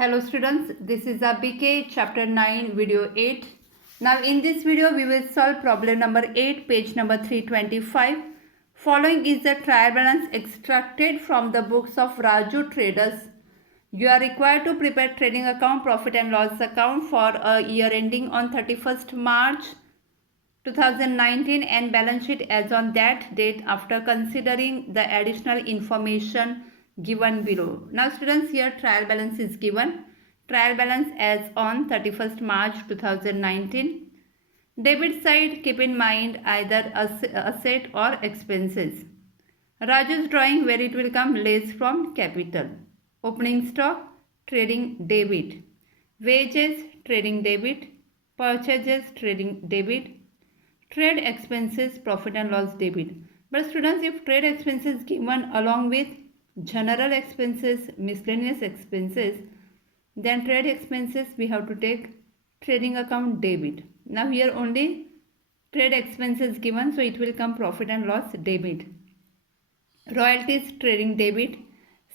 Hello students, this is BK chapter 9 video 8. Now in this video we will solve problem number 8 page number 325. Following is the trial balance extracted from the books of Raju Traders. You are required to prepare trading account, profit and loss account for a year ending on 31st March 2019 and balance sheet as on that date after considering the additional information given below. Now students, here trial balance is given. Trial balance as on 31st March 2019. Debit side, keep in mind either asset or expenses. Raju's drawing, where it will come, less from capital. Opening stock, trading debit. Wages, trading debit. Purchases, trading debit. Trade expenses, profit and loss debit. But students, if trade expenses given along with general expenses, miscellaneous expenses, then trade expenses we have to take trading account debit. Now here only trade expenses given, so it will come profit and loss debit. Royalties, trading debit.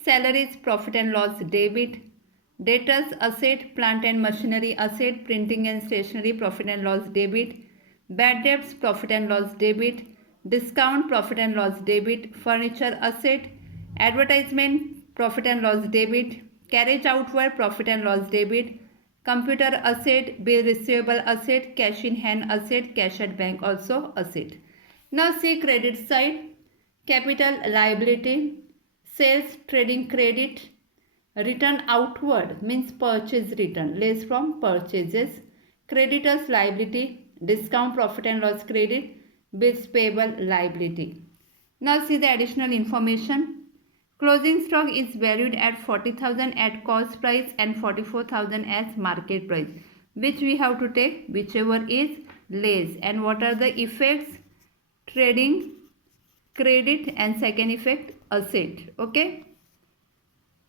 Salaries, profit and loss debit. Debtors, asset, plant and machinery asset, printing and stationery, profit and loss debit. Bad debts, profit and loss debit. Discount, profit and loss debit. Furniture asset. Advertisement, profit and loss debit. Carriage outward, profit and loss debit. Computer asset, bill receivable asset, cash in hand asset, cash at bank also asset. Now see credit side. Capital, liability. Sales, trading credit. Return outward means purchase return, less from purchases. Creditors, liability. Discount, profit and loss credit. Bills payable, liability. Now see the additional information. Closing stock is valued at 40,000 at cost price and 44,000 as market price, which we have to take whichever is less. And what are the effects? Trading credit and second effect asset. Okay.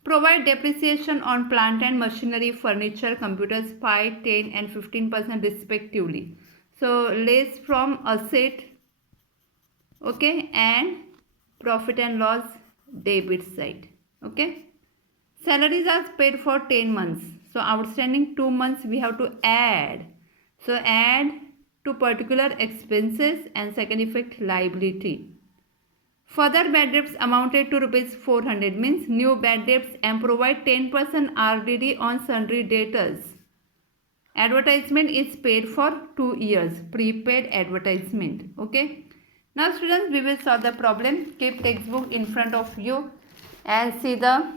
Provide depreciation on plant and machinery, furniture, computers 5, 10 and 15% respectively. So less from asset, okay, and profit and loss debit side. Okay. Salaries are paid for 10 months. So outstanding 2 months we have to add. So add to particular expenses and second effect liability. Further bad debts amounted to rupees 400 means new bad debts and provide 10% RDD on sundry debtors. Advertisement is paid for 2 years, prepaid advertisement. Okay. Now students, we will solve the problem. Keep textbook in front of you and see the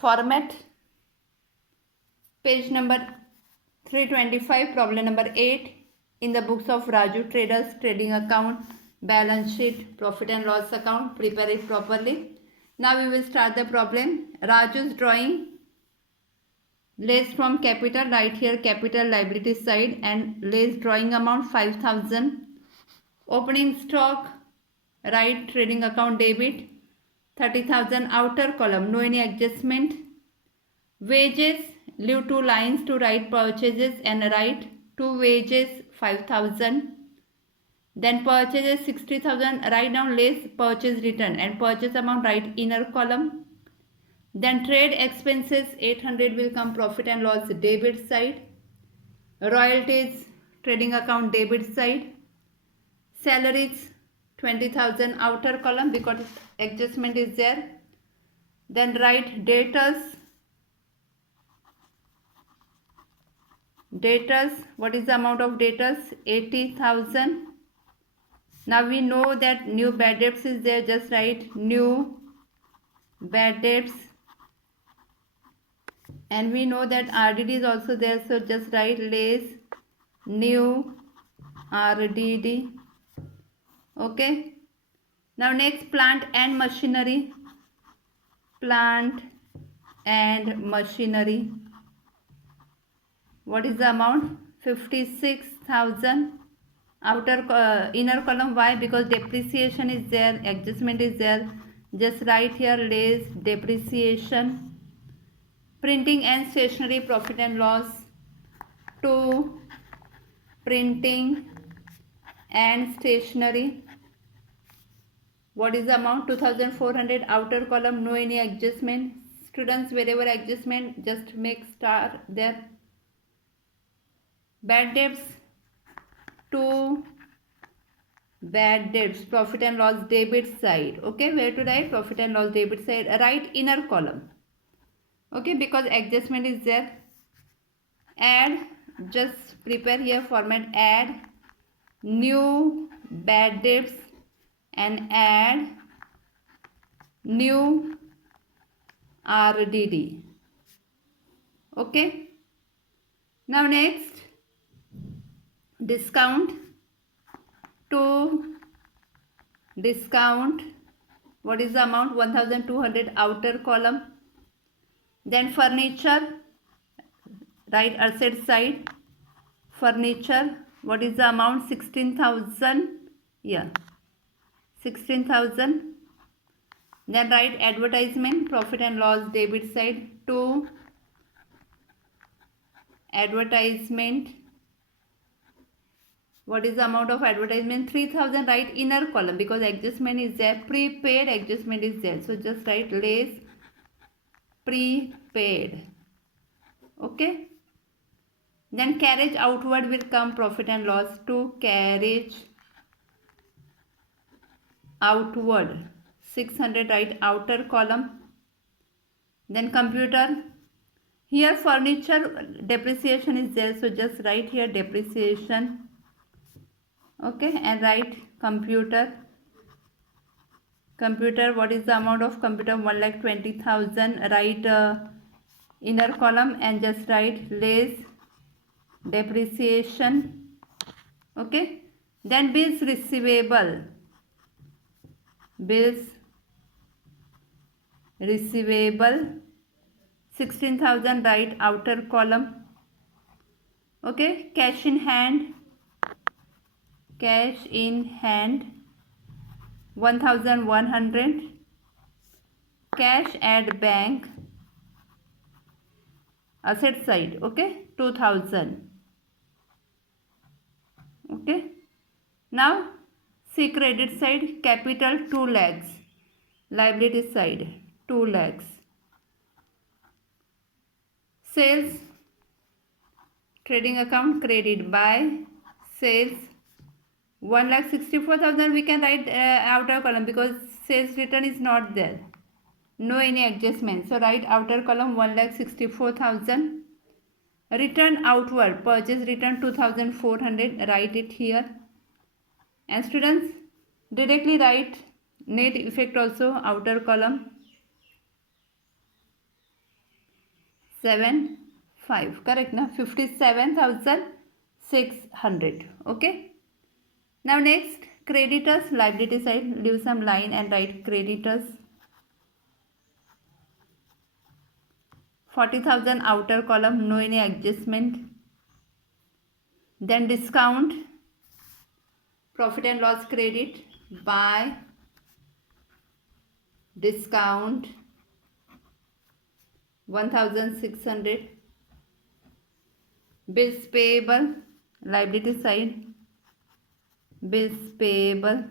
format. Page number 325, problem number 8 in the books of Raju Traders, trading account, balance sheet, profit and loss account. Prepare it properly. Now we will start the problem. Raju's drawing, less from capital, right here capital liability side, and less drawing amount 5,000. Opening stock, right trading account debit 30,000, outer column no any adjustment. Wages, leave 2 lines to write purchases and write 2 wages 5,000. Then purchases 60,000, write down less purchase return and purchase amount, write inner column. Then trade expenses 800 will come profit and loss debit side. Royalties, trading account debit side. Salaries 20,000, outer column because adjustment is there. Then write debtors. Debtors, what is the amount of debtors? 80,000. Now we know that new bad debts is there, just write new bad debts. And we know that RDD is also there, so just write less new RDD. Okay. Now next, plant and machinery. Plant and machinery. What is the amount? 56,000. Outer inner column, why? Because depreciation is there, adjustment is there. Just write here less depreciation. Printing and stationery, profit and loss 2. Printing and stationery, what is the amount? 2,400. Outer column no any adjustment. Students, wherever adjustment, just make star there. Bad debts, 2 bad debts, profit and loss debit side. Okay, where to write? Profit and loss debit side. Write inner column. Okay, because adjustment is there. Add, just prepare here format, add new bad debts and add new RDD. Okay. Now next, discount, to discount, what is the amount? 1200, outer column. Then furniture, right asset side, furniture, what is the amount? 16,000, yeah, 16,000. Then write advertisement, profit and loss debit side, to advertisement, what is the amount of advertisement? 3,000. Write inner column because adjustment is there, prepaid adjustment is there, so just write less prepaid. Okay. Then carriage outward will come profit and loss, to carriage outward, 600. Write outer column. Then computer, here furniture depreciation is there, so just write here depreciation. Okay, and write computer. Computer, what is the amount of computer? 1,20,000. Write inner column and just write less depreciation. Okay. Then bills receivable. Bills receivable, 16,000. Write outer column. Okay. Cash in hand. Cash in hand, 1,100. Cash at bank, asset side, okay, 2,000. Okay. Now see credit side, capital 2 lakhs, liability side 2 lakhs. Sales, trading account, credit by sales, 1,64,000. We can write outer column because sales return is not there, no any adjustment, so write outer column 1,64,000. Return outward, purchase return 2,400. Write it here. And students, directly write net effect also, outer column 7,500. Correct na? 57,600. Okay. Now next, creditors, liability side, leave some line and write creditors, 40,000. Outer column, no any adjustment. Then discount, profit and loss credit by discount, 1,600. Bills payable, liability side, bills payable,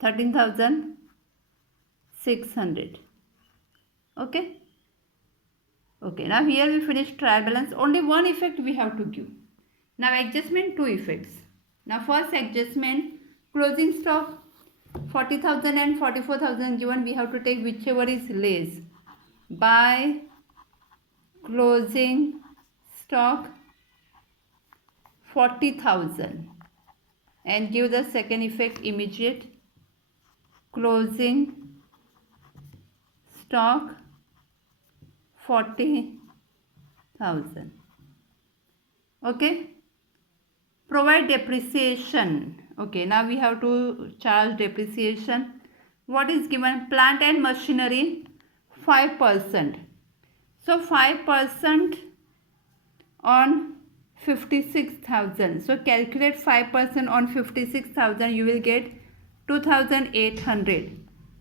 13,600. Okay. Okay, now here we finish trial balance. Only one effect we have to give. Now adjustment, 2 effects. Now first adjustment, closing stock, 40,000 and 44,000 given, we have to take whichever is less. By closing stock 40,000 and give the second effect immediate, closing stock 40,000. Okay. Provide depreciation. Okay, now we have to charge depreciation. What is given? Plant and machinery 5%. So 5% on 56,000. So calculate 5% on 56,000. You will get 2,800.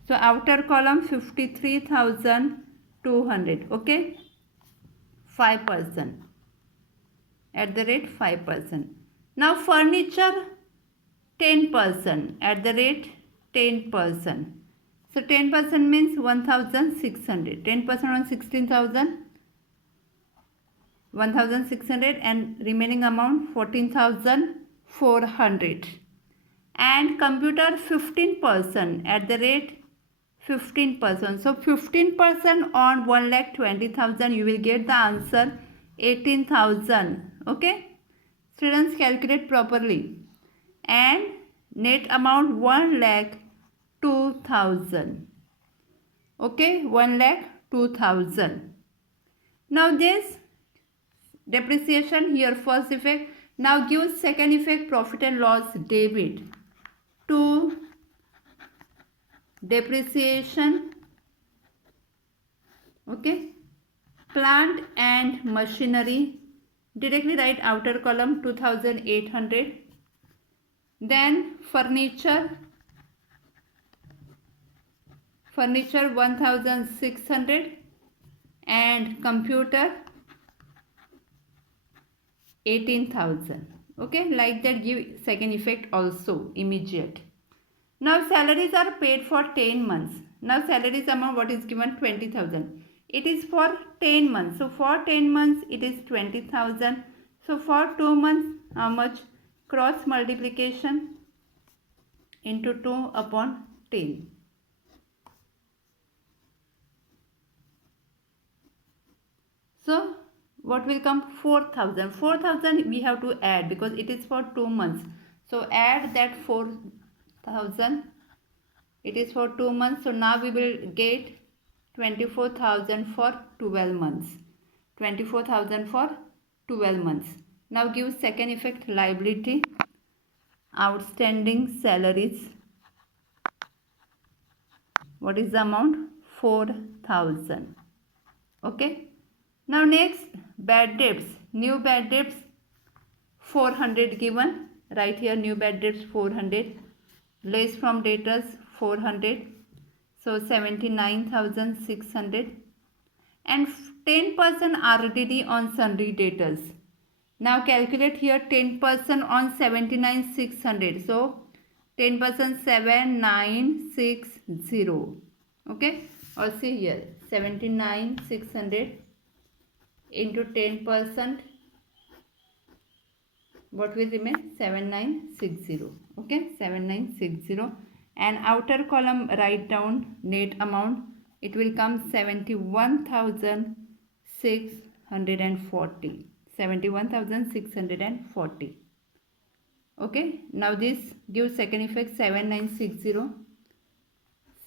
So outer column 53,200. Okay. 5%. At the rate 5%. Now furniture 10%. At the rate 10%. So 10% means 1600. 10% on 16,000, 1600, and remaining amount 14,400. And computer 15% at the rate 15%. So 15% on 1,20,000, you will get the answer 18,000. Okay. Students, calculate properly. And net amount 1,02,000. Okay, 1,02,000. Now this depreciation here, first effect. Now give second effect, profit and loss debit to depreciation. Okay, plant and machinery. Directly write outer column 2,800. Then furniture 1,600, and computer 18,000. Okay, like that give second effect also immediate. Now salaries are paid for 10 months. Now salaries amount what is given 20,000. It is for 10 months. So for 10 months it is 20,000. So for 2 months how much? Cross multiplication into 2 upon 10. So what will come? 4,000. 4,000 we have to add because it is for 2 months. So add that 4,000. It is for 2 months. So now we will get 24,000 for 12 months. 24,000 for 12 months. Now give second effect, liability, outstanding salaries. What is the amount? 4,000. Okay. Now next, bad debts. New bad debts 400 given. Right here new bad debts 400. Less from debtors 400. So 79,600. And 10% RDD on sundry debtors. Now calculate here 10% on 79,600. So 10% 7,960. Okay. Or see here 79,600 into 10%. What will remain? 7,960. Okay. 7,960. And outer column write down net amount. It will come 71,640. 71,640. Okay. Now this gives second effect 7,960.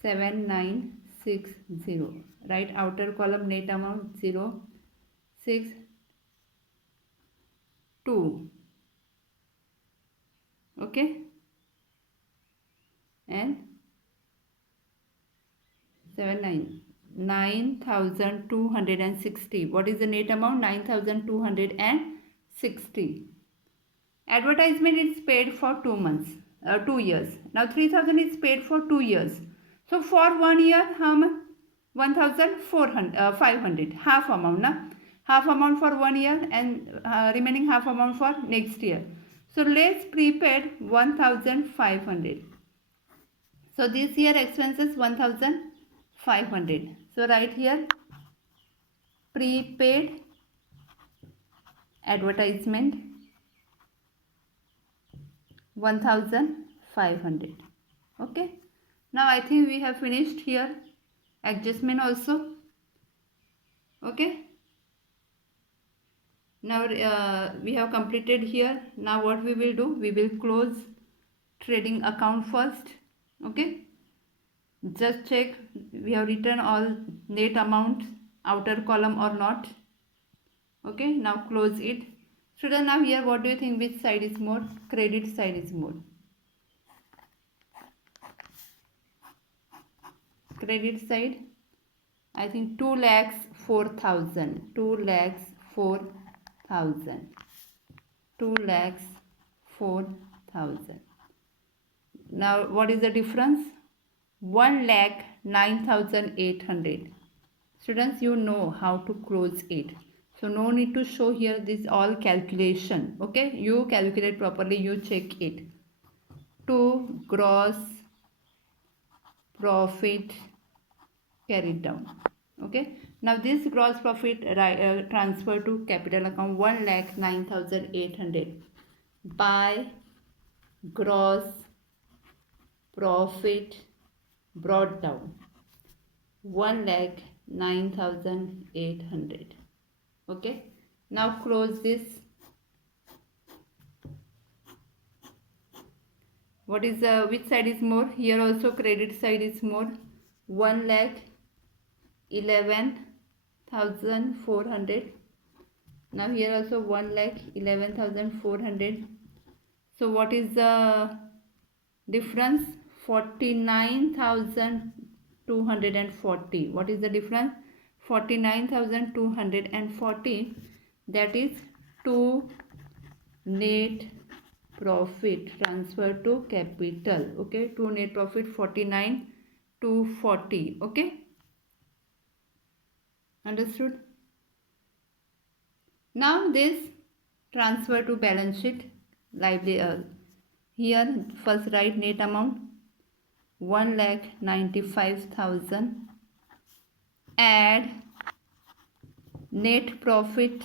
7,960. Write outer column net amount 0, 6, 2. Okay. And 9,260. What is the net amount? 9,260. Advertisement is paid for 2 months, 2 years. Now 3,000 is paid for 2 years. So for 1 year, how much? 1,500. Half amount, na? Half amount for 1 year and remaining half amount for next year. So let's prepaid 1,500. So this year expenses 1,500. So write here prepaid advertisement 1,500. Okay. Now I think we have finished here. Adjustment also. Okay. Now we have completed here. Now what we will do? We will close trading account first. Okay. Just check we have written all net amount outer column or not. Okay. Now close it. Student, now here what do you think, which side is more? Credit side is more. Credit side, I think 2,04,000. 2,04,000. 2,04,000. Now what is the difference? 1,09,800. Students, you know how to close it. So no need to show here this all calculation. Okay, you calculate properly, you check it. To gross profit carried down. Okay, now this gross profit transfer to capital account 1,09,800 by gross profit brought down 1,09,800. Okay, now close this. What is which side is more? Here also credit side is more. 1,11,400. Now here also 1,11,400. So what is the difference? 49,240. What is the difference? 49,240. That is to net profit transfer to capital. Okay, to net profit 49,240. Okay, understood? Now this transfer to balance sheet liability. Here first write net amount 1,95,000. Add net profit.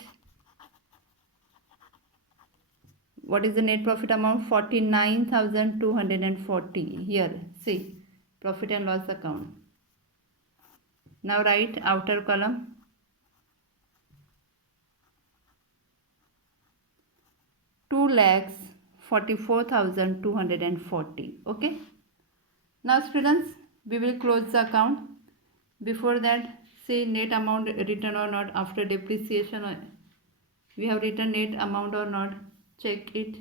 What is the net profit amount? 49,240. Here see profit and loss account. Now write outer column 2,44,240. Okay, now students, we will close the account. Before that, say net amount written or not after depreciation. We have written net amount or not, check it.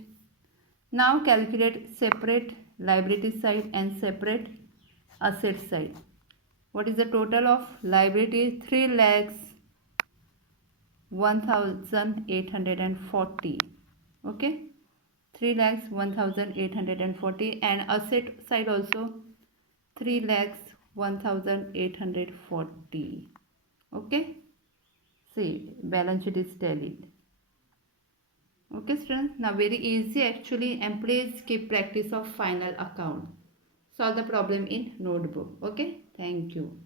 Now calculate separate liability side and separate asset side. What is the total of liability? 3,01,840. Okay, 3,01,840, and asset side also 3,01,840. Okay, see balance sheet is tallied. Okay students, now very easy actually, and please keep practice of final account. Solve the problem in notebook. Okay, thank you.